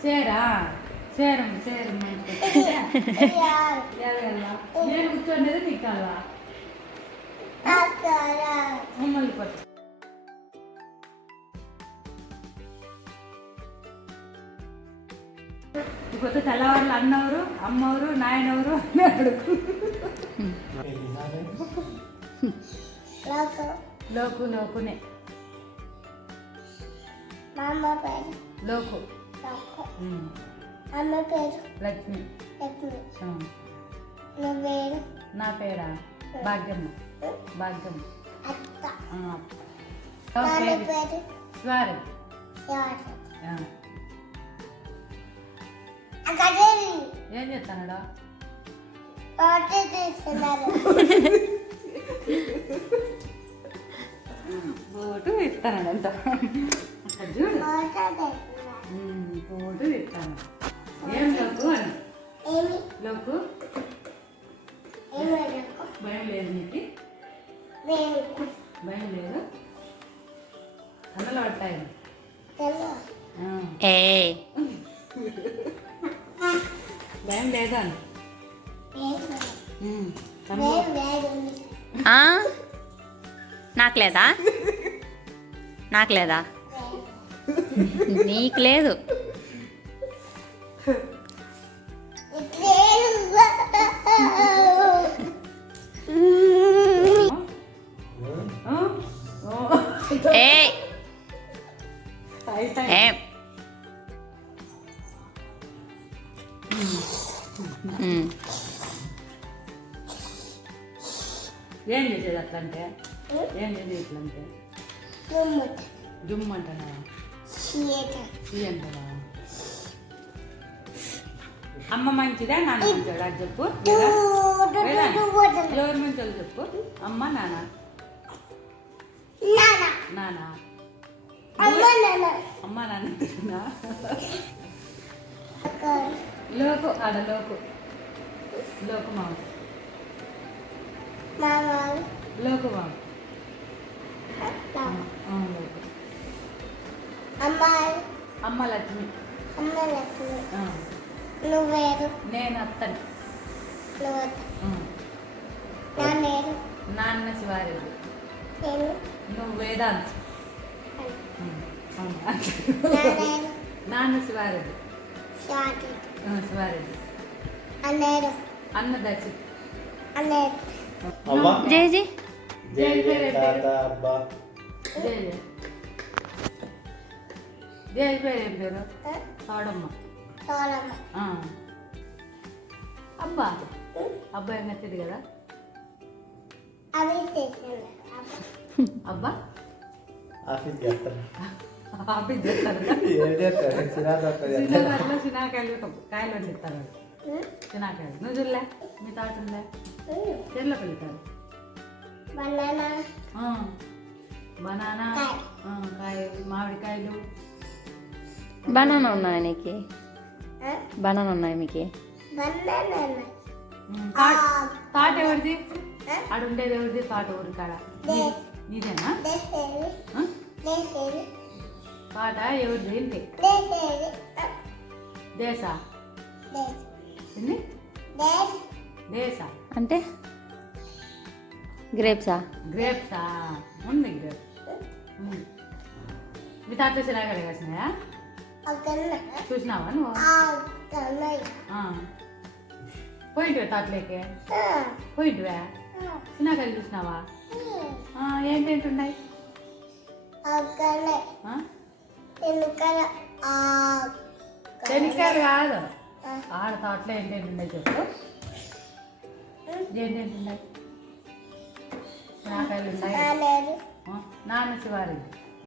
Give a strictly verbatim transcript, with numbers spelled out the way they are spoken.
చేరా చేరం చేరం నేను కూర్చోండేది నీకు కాదా మమ్మల్ని పట్టు కొత్త తెల్లవారులు అన్నవరు అమ్మవరు నాయనవరు అని అడుగు లోకు లోకునే లోకు అమ్మ పేరు లక్ష్మి నా పేరా భాగ్యమ్మ భాగ్యమ్మ స్వారి ఏం చేస్తానడా బోటు ఇస్తానంట చూడు బోటు ఇస్తాను ఏం లోకు అని లోకు భయం లేదు నీకు భయం లేదు కన్నలు పట్టాయి భయం లేదా నాకు లేదా నాకు లేదా నీకు లేదు ఏ ఏం చేసేది అట్లంటే ఏం చేసేది ఇట్లంటే జుమ్ అంటానా సీ అంటానా అమ్మ మంచిదా నాన్న మంచిదా అది చెప్పు ఎవరి మంచి చెప్పు అమ్మ నాన్న నాన్న అమ్మ నాన్న లోకు ఆడ లోకు లోకు మామ లోకు మామ లోకు అమ్మ లక్ష్మి నేను అత్తని నాన్న శివారెడ్డి నువ్వు వేదాంత్ నాన్న శివారెడ్డి శివారెడ్డి అన్న దర్శిత్ జై జై జై జయ జయ పేరు ఏం పేరు తోడమ్మ అబ్బా అబ్బాయి నచ్చింది కదా అబ్బా ఆఫీస్ చేస్తారు ఆఫీస్ చేస్తారు చిన్నకాయలు కాయలు వండిస్తారు చిన్నకాయలు నువ్వు చూడలే మీ తాట ఉందా చెర్లో పెడతారు బనానా కాయ మామిడికాయలు బనానా ఉన్నాయి నీకు బనానా ఉన్నాయి మీకు తాట ఎవరిది ఆడ ఉండేది ఎవరిది తాట ఊరి కాడ నీదేనా తాట ఎవరిది ఏంటి దేశా ఏంటి దేశా అంటే గ్రేప్సా గ్రేప్సా ఉంది గ్రేప్స్ మీ తాత చిరాగా వేసినాయా చూసినావా నువ్వు పోయింటివా తాతలేకే పోయింటివా చిన్నకాయలు చూసినావా ఏంటేంటి ఉన్నాయి శనిక్కాయలు కాదు ఆడ తాటలో ఏంటేంటి ఉన్నాయి చెప్పు ఏంటేంటి ఉన్నాయి చిన్నకాయలు ఉన్నాయి నాన్న శివారెడ్డి